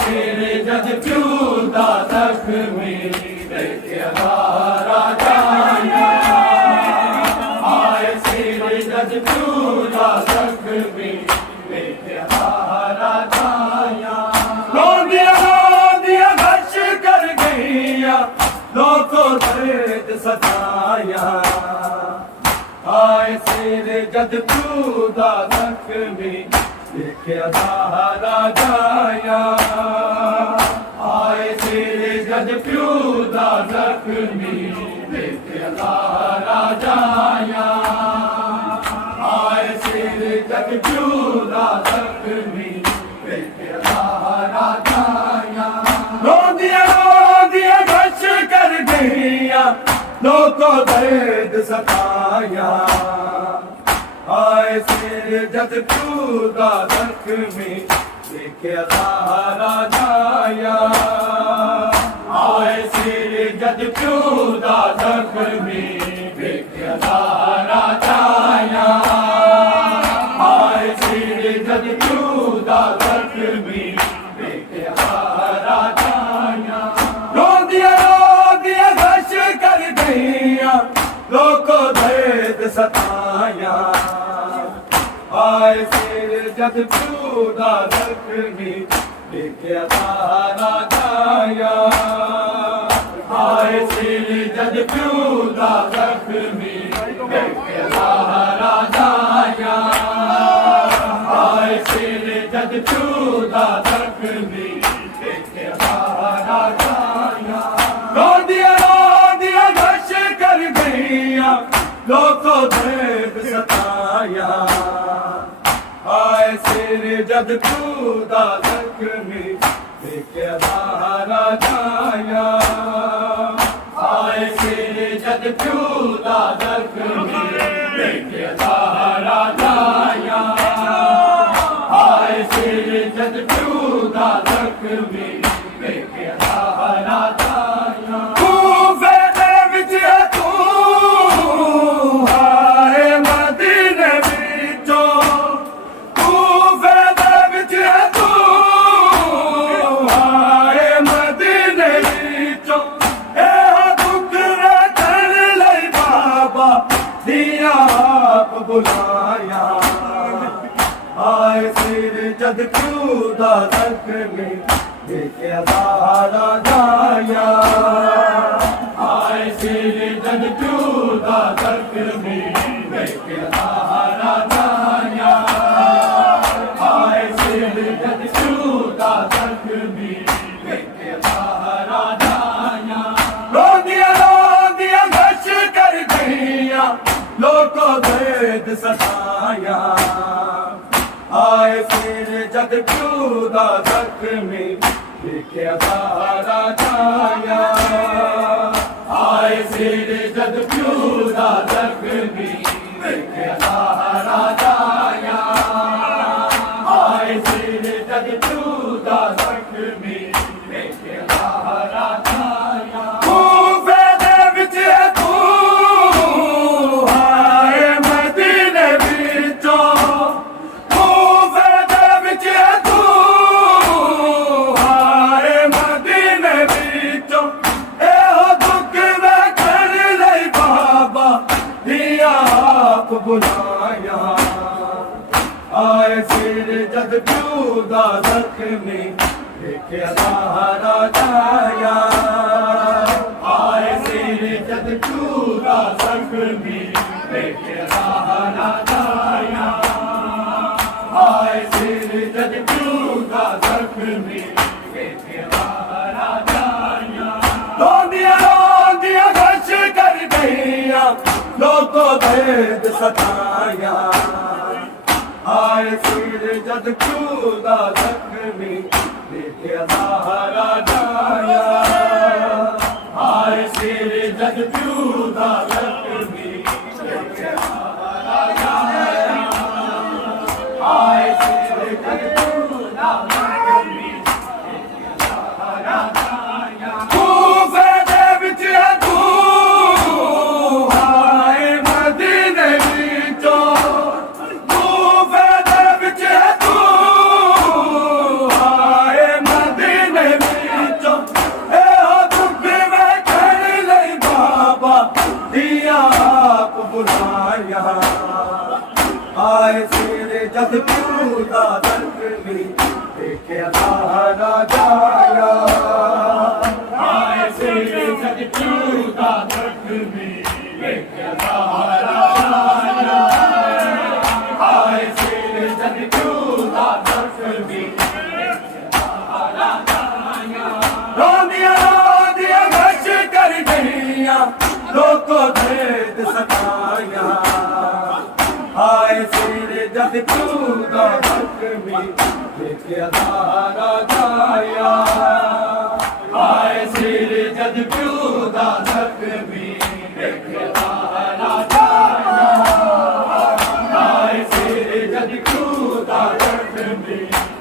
सिर जद प्यूदा जख्मी देखिया राजाया आए सिर जद प्यूदा जख्मी देखिया राजाया रोंदिया घश कर गईया लोगों दर्द सताया आए सिर जद प्यूदा जख्मी देखिया राजाया आए सिर जद प्यूदा जख्मी देखिया राजाया आए सिर जद प्यूदा जख्मी देखिया राजाया रोंदिया घश कर गईया लोगों दर्द सताया आए सिर जद प्यूदा जख्मी देखिया राजाया आए सिर जद प्यूदा जख्मी देखिया राजाया आए सिर जद प्यूदा जख्मी देखिया राजाया रोंदिया घश कर गईया लोगों दर्द सताया आए सिर जद प्यूदा जख्मी देखिया राजाया आए सिर जद प्यूदा जख्मी देखिया राजाया आए सिर जद प्यूदा जख्मी देखिया राजाया रोंदिया घश कर गईया लोगों दर्द सताया आए सिर जद प्यूदा जख्मी देखिया राजाया आए सिर जद प्यूदा जख्मी देखिया राजाया आए सिर जद प्यूदा जख्मी देखिया राजाया कूफे दे विच तू आए मदीने विचों कूफे दे विच तू आए मदीने विचों ए दुख रखण लई बाबा दिया आप बुलाया आए सिर जद प्यूदा जख्मी देखिया राजाया आए सिर जद प्यूदा जख्मी देखिया राजाया आए सिर जद प्यूदा जख्मी देखिया राजाया रोंदिया घश कर गईया लोगों दर्द सताया आए सिर जद प्यूदा जख्मी देखिया राजाया आए सिर जद प्यूदा जख्मी देखिया राजाया आए सिर जद प्यूदा जख्मी देखिया राजाया कूफे दे विच तू आए मदीने विचों कूफे दे विच तू आए मदीने विचों ए दुख रखण लई बाबा दिया आप बुलाया आए सिर जद प्यूदा जख्मी देखिया राजाया आए सिर जद प्यूदा जख्मी देखिया राजाया आए सिर जद प्यूदा जख्मी देखिया राजाया रोंदिया घश कर गईया लोगों दर्द सताया आए सिर जद प्यूदा जख्मी देखिया राजाया आए सिर जद प्यूदा जख्मी देखिया राजाया आए सिर जद प्यूदा जख्मी देखिया राजाया कूफे दे विच तू आए मदीने विचों कूफे दे विच तू आए मदीने ਜ਼ਖਮੀ ਰੋਂਦੀਆਂ ਰੋਂਦੀਆਂ ਗਸ਼ ਕਰ ਗਈਆਂ ਲੋਕੋ ਦਰਦ ਸਤਾਇਆ ਹਾਏ ਸਿਰ ਜਦ ਚੂਦਾ ਜ਼ਖਮੀ ਦੇਖਿਆ ਸਾਰਾ ਜਾਇਆ ਹਾਏ ਸਿਰ ਜਦ ਚੂਦਾ ਜ਼ਖਮੀ ਦੇਖਿਆ ਸਾਰਾ ਜਾਇਆ ਹਾਏ ਸਿਰ ਜਦ ਚੂਦਾ ਜ਼ਖਮੀ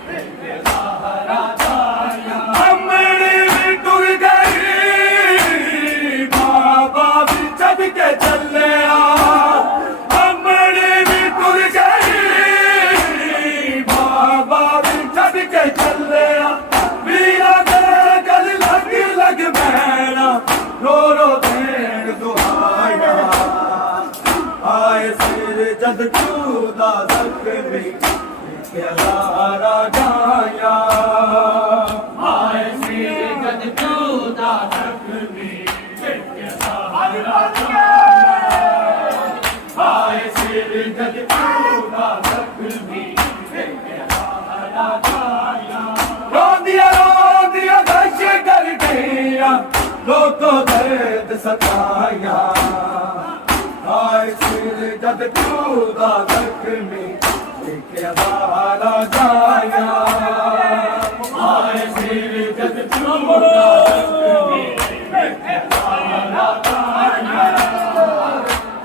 ਦੇਖਿਆ ਸਾਰਾ ਜਾਇਆ ਅੰਮੜੀ ਵੀ ਟੁਰ ਗਈ ਬਾਬਾ ਵੀ ਛੱਡ ਕੇ ਚੱਲਿਆ ਅੰਮੜੀ ਵੀ ਟੁਰ ਗਈ ਬਾਬਾ ਵੀ ਛੱਡ ਕੇ ਚੱਲਿਆ ਵੀਰਾ ਦੇ ਗਲ ਲੱਗ ਬਹਿਣਾ ਰੋ ਰੋ ਦੇਣ ਦੁਹਾਇਆ ਆਏ ਸਿਰ ਜਦ ਚੂਦਾ ਜ਼ਖਮੀ ਦੇਖਿਆ ਸਾਰਾ ਜਾਇਆ ਆਏ ਸਿਰ ਜਦ ਚੂਦਾ ਜ਼ਖਮੀ ਦੇਖਿਆ ਸਾਰਾ ਜਾਇਆ ਆਏ ਸਿਰ ਜਦ ਚੂਦਾ ਜ਼ਖਮੀ ਦੇਖਿਆ ਸਾਰਾ ਜਾਇਆ ਰੋਂਦੀਆਂ ਰੋਂਦੀਆਂ ਗਸ਼ ਕਰ ਗਈਆਂ ਲੋਕੋ ਦਰਦ ਸਤਾਇਆ ਆਏ ਸਿਰ ਜਦ ਚੂਦਾ ਜ਼ਖਮੀ ਦੇਖਿਆ ਸਾਰਾ ਜਾਇਆ ਆਏ ਸਿਰ ਜਦ ਚੂਦਾ ਜ਼ਖਮੀ ਦੇਖਿਆ ਸਾਰਾ ਜਾਇਆ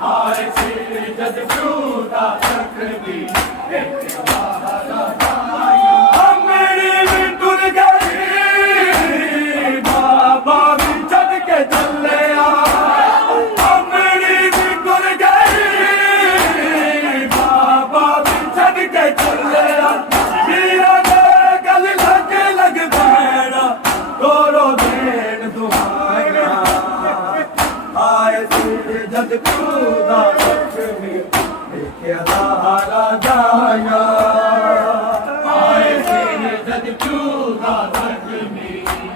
ਆਏ ਸਿਰ ਜਦ ਚੂਦਾ ਜ਼ਖਮੀ ਦੇਖਿਆ ਸਾਰਾ ਜਾਇਆ ਅੰਮੜੀ ਵੀ ਟੁਰ ਗਈ ਬਾਬਾ ਵੀ ਛੱਡ ਕੇ ਚੱਲਿਆ ਅੰਮੜੀ ਵੀ ਟੁਰ ਗਈ ਬਾਬਾ ਵੀ ਛੱਡ ਕੇ ਚੱਲਿਆ ਵੀਰਾ ਦੇ ਗਲ ਲੱਗ ਬਹਿਣਾ ਰੋ ਰੋ ਦੇਣ ਦੁਹਾਇਆ ਆਏ ਸਿਰ ਜਦ ਚੂਦਾ ਜ਼ਖਮੀ ਦੇਖਿਆ ਸਾਰਾ ਜਾਇਆ ਆਏ ਸਿਰ ਜਦ ਚੂਦਾ ਜ਼ਖਮੀ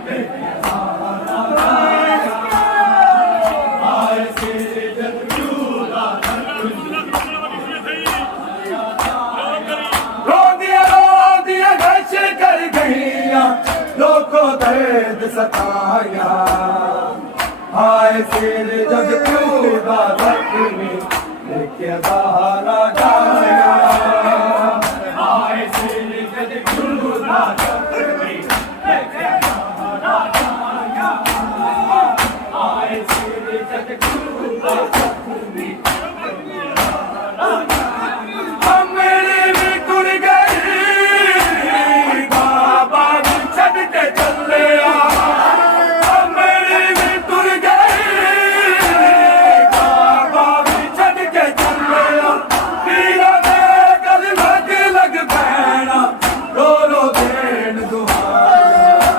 ਦੇਖਿਆ ਸਾਰਾ ਜਾਇਆ ਆਏ ਸਿਰ ਜਦ ਚੂਦਾ ਜ਼ਖਮੀ ਰੋਂਦੀਆਂ ਰੋਂਦੀਆਂ ਗਸ਼ ਕਰ ਗਈਆਂ ਲੋਕੋ ਦਰਦ ਸਤਾਇਆ ਆਏ ਸਿਰ ਜਦ ਚੂਦਾ ਜ਼ਖਮੀ ਦੇਖਿਆ ਸਾਰਾ ਜਾਇਆ ਆਏ ਸਿਰ ਜਦ ਚੂਦਾ ਜ਼ਖਮੀ ਦੇਖਿਆ ਸਾਰਾ ਜਾਇਆ ਆਏ ਸਿਰ ਜਦ ਚੂਦਾ ਜ਼ਖਮੀ ਅੰਮੜੀ ਵੀ ਟੁਰ ਗਈ ਬਾਬਾ ਵੀ ਛੱਡ ਕੇ ਚੱਲਿਆ ਅੰਮੜੀ ਵੀ ਟੁਰ ਗਈ ਬਾਬਾ ਵੀ ਛੱਡ ਕੇ ਚੱਲਿਆ ਵੀਰਾ ਦੇ ਗਲ ਲੱਗ ਬਹਿਣਾ ਰੋ ਰੋ ਦੇਣ ਦੁਹਾਇਆ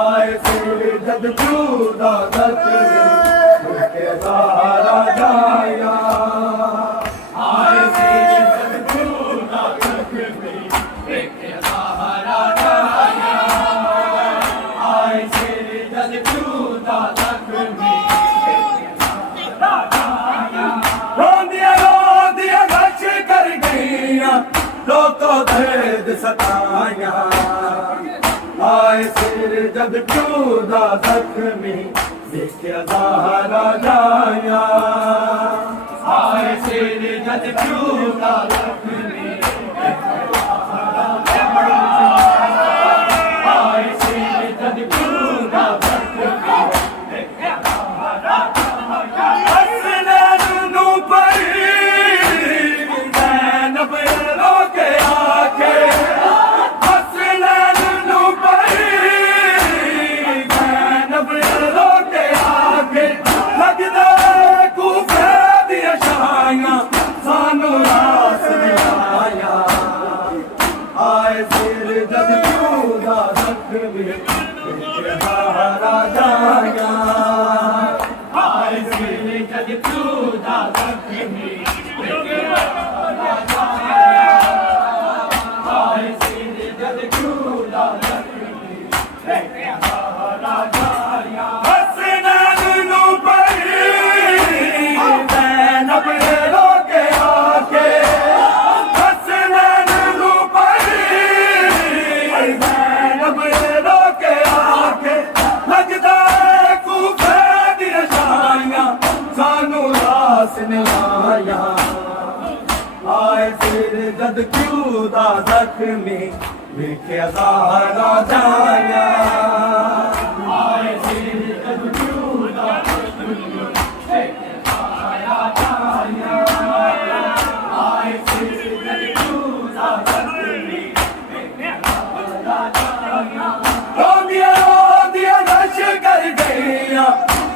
ਆਏ ਸਿਰ ਜਦ ਚੂਦਾ ਜ਼ਖਮੀ ਦੇਖਿਆ ਸਾਰਾ ਜਾਇਆ ਆਏ ਸਿਰ ਜਦ ਚੂਦਾ ਜ਼ਖਮੀ ਦੇਖਿਆ ਸਾਰਾ ਜਾਇਆ ਆਏ ਸਿਰ ਜਦ ਚੂਦਾ ਜ਼ਖਮੀ ਰੋਂਦੀਆਂ ਰੋਂਦੀਆਂ ਗਸ਼ ਕਰ ਗਈਆਂ ਲੋਕੋ ਦਰਦ ਸਤਾਇਆ ਆਏ ਸਿਰ ਜਦ ਚੂਦਾ ਜ਼ਖਮੀ ਦੇਖਿਆ ਸਾਰਾ ਜਾਇਆ ਆਏ ਸਿਰ ਜਦ ਚੂਦਾ ਜ਼ਖਮੀ ਆਏ ਸਿਰ ਜਦ ਚੂਦਾ ਜ਼ਖਮੀ ਹਸਨੈਨ ਨੂੰ ਪਈ ਜ਼ੈਨਬ ਰੋ ਕੇ ਆਖੇ ਹਸਨੈਨ ਨੂੰ ਪਈ ਜ਼ੈਨਬ ਰੋ ਕੇ ਆਖੇ ਲੱਗਦਾ ਕੂਫੇ ਦੀਆਂ ਸ਼ਾਹਾਂ ਸਾਨੂੰ ਰਾਸ ਦਿਖਾਇਆ ਆਏ ਸਿਰ ਜਦ ਚੂਦਾ ਜ਼ਖਮੀ ਦੇਖਿਆ ਸਾਰਾ ਜਾਇਆ ਆਏ ਸਿਰ ਜਦ ਚੂਦਾ ਜ਼ਖਮੀ ਦੇਖਿਆ ਸਾਰਾ ਜਾਇਆ ਆਏ ਸਿਰ ਜਦ ਚੂਦਾ ਜ਼ਖਮੀ ਦੇਖਿਆ ਸਾਰਾ ਜਾਇਆ ਹਸਨੈਨ ਨੂੰ ਪਈ ਜ਼ੈਨਬ ਰੋ ਕੇ ਆਖੇ ਹਸਨੈਨ ਨੂੰ ਪਈ ਜ਼ਖਮੀ ਵੇਖਿਆ ਜ਼ਾਹਰਾ ਜਾਇਆ ਆਏ ਸੀ ਜਦ ਕਿਉਂ ਦਾ ਜ਼ਖਮੀ ਵੇਖਿਆ ਜ਼ਾਹਰਾ ਜਾਇਆ ਆਏ ਸੀ ਜਦ ਕਿਉਂ ਦਾ ਜ਼ਖਮੀ ਵੇਖਿਆ ਜ਼ਾਹਰਾ ਜਾਇਆ ਰੋਂਦੀਆਂ ਰਸ਼ ਕਰ ਗਈਆਂ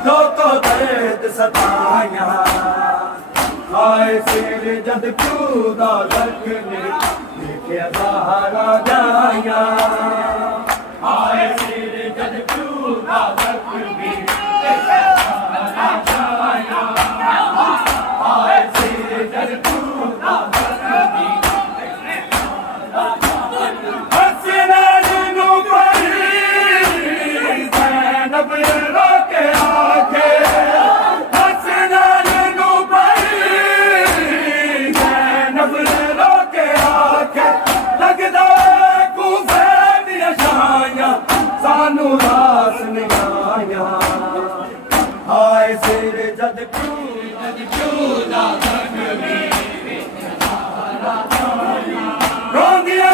ਲੋਕੋ ਦਰਦ ਸਤਾਇਆ ਆਏ ਸਿਰ ਜਦ ਕਿਉਂ ਦਾ ਜ਼ਖਮੀ ਵੇਖਿਆ ਜ਼ਾਹਰਾ ਜਾਇਆ ਆਏ ਸਿਰ ਜਦ ਕਿਉਂ ਦਾ ਜ਼ਖਮੀ ਵੇਖਿਆ ਜ਼ਾਹਰਾ ਜਾਇਆ ਆਏ ਸਿਰ ਜਦ ਕਿਉਂ ਦਾ ਜ਼ਖਮੀ ਹਸਨੈਨ ਨੂੰ ਪਰੀ ਜ਼ੈਨਬ ਰੋਕੇ ਆਕੇ ਹਸਨੈਨ ਨੂੰ ਪਰੀ ਜ਼ੈਨਬ ਰੋਕੇ ਆਕੇ ਲੱਗਦਾ ਕੂਫੇ ਦੀਆਂ ਛਾਈਆਂ ਸਾਨੂੰ ਰਾਸ ਨਹੀਂ ਆਈਆਂ ਆਏ ਸਿਰ ਜਦ ਕਿਉਂ ਦਾ ਜ਼ਖਮੀ ਰੋਂਦੀਆਂ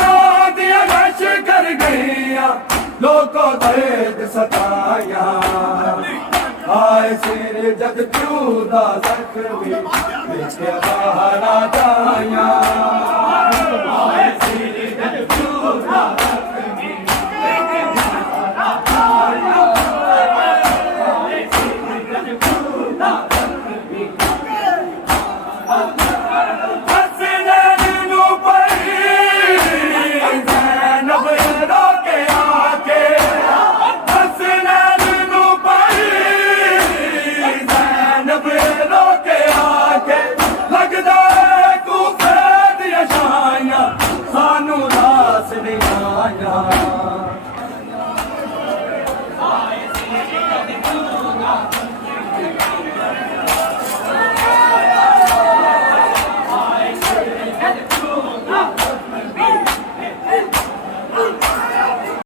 ਰਸ਼ ਕਰ ਗਈਆਂ ਲੋਕੋ ਦਰਦ ਸਤਾਇਆ ਆਏ ਸਿਰ ਜਦ ਕਿਉਂ ਦਾ ਜ਼ਖਮੀ ਵੇਖਿਆ ਜ਼ਾਹਰਾ ਜਾਇਆ ਆਏ ਸਿਰ ਜਦ ਕਿਉਂ ਦਾ ਜ਼ਖਮੀ ਵੇਖਿਆ ਜ਼ਾਹਰਾ ਜਾਇਆ ਆਏ ਸਿਰ ਜਦ ਕਿਉਂ ਦਾ ਜ਼ਖਮੀ ਹਸਨੈਨ ਨੂੰ ਪਰੀ ਜ਼ੈਨਬ ਰੋਕੇ ਆਕੇ ਹਸਨੈਨ ਨੂੰ ਪਰੀ ਜ਼ੈਨਬ ਰੋਕੇ ਆਕੇ ਲੱਗਦਾ ਕੂਫੇ ਦੀਆਂ ਛਾਈਆਂ ਸਾਨੂੰ ਰਾਸ ਨਹੀਂ ਆਈਆਂ